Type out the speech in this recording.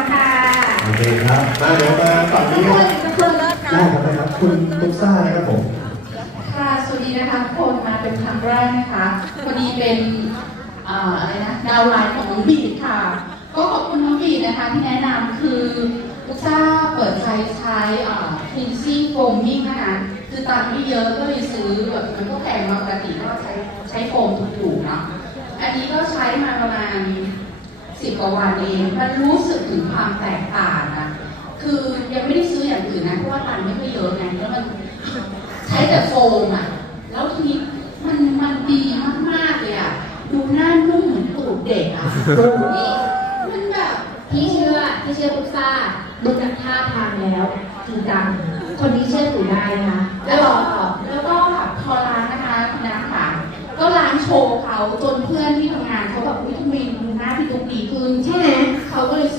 รค่ะโอเคครับมาเดี๋ยวมาฝั่งนี้ครับจะเพิ่มเลิศได้ครับได้ครับคุณตุ๊กซ่านะครับผม ค่ะสวัสดีนะคะทุกคนมาเป็นครั้งแรกนะคะพอดีเป็นเอ่ออะไรนะดาวน์ไลน์ของน้องบีดค่ะ ก็ขอบคุณน้องบีดนะคะที่แนะนำคือลูกซ่าเปิดใช้ใช้เอ่อ cleansing foaming นะคะคือตังค์ไม่เยอะก็เลยซื้อแบบมันก็แพงมาปกติก็ใช้ใช้โฟมถูกๆเนาะอันนี้ก็ใช้มาประมาณ สิบกว่าวันเองมันรู้สึกถึงความแตกต่างนะคือยังไม่ได้ซื้ออย่างอื่นนะเพราะว่าตังค์ไม่ค่อยเยอะไงแล้วมันใช้แต่โฟมอะแล้วทีนี้มันมันดีมากๆเลยอะดูหน้านุ่มเหมือนตูดเด็กอะนี่มันแบบพี่เชื่อพี่เชื่อพุกซ่าดูจากท่าทางแล้วจริงจังคนนี้เชื่อถือได้นะคะแล้วแล้วก็พอล้างนะคะคุณน้ำค่ะก็ล้างโชว์เขาจนเพื่อนที่ทำง 문천에 가고 있습니다.